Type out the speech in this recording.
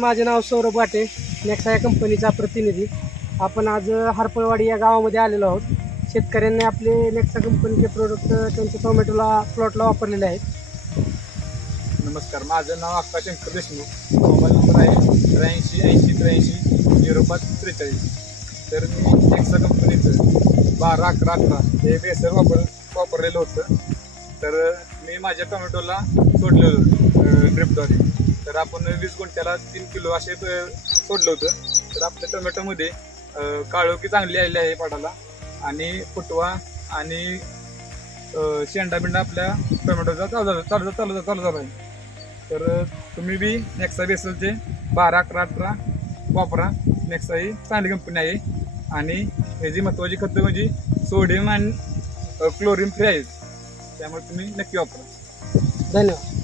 माझे नाव सौरभ वाटे नेक्सा या कंपनीचा प्रतिनिधी. आपण आज हरपळवाडी या गावामध्ये आलेलो आहोत. शेतकऱ्यांनी आपले नेक्सा कंपनीचे प्रोडक्ट त्यांच्या टोमॅटोला प्लॉटला वापरलेले आहेत. नमस्कार माझं नाव अक्का शंकर देशमुख. मोबाईल नंबर आहे त्र्याऐंशी ऐंशी त्र्याऐंशी झिरो पाच त्रेचाळीस. तर मी नेक्सा कंपनीचं बारा अकरा अकरा हे बेसर वापर वापरलेलं होतं. तर मी माझ्या टोमॅटोला सोडलेलं होतं ड्रिपद्वारे तर आपण वीस गुंठ्याला तीन किलो असे सोडलं होतं. तर आपल्या टोमॅटोमध्ये काळोखी चांगली आलेली आहे पाडाला. आणि फुटवा आणि शेंडा बिंडा आपल्या टोमॅटोचा चालू झाला चालू चालू चालू झाला. आहे तर तुम्ही बी नेक्सा बेसलचे बारा अकरा अठरा वापरा. नेक्सा ही चांगली कंपनी आहे. आणि ह्याची महत्त्वाची खतं म्हणजे सोडियम आणि क्लोरीन फ्री आहेत. त्यामुळे तुम्ही नक्की वापरा. धन्यवाद.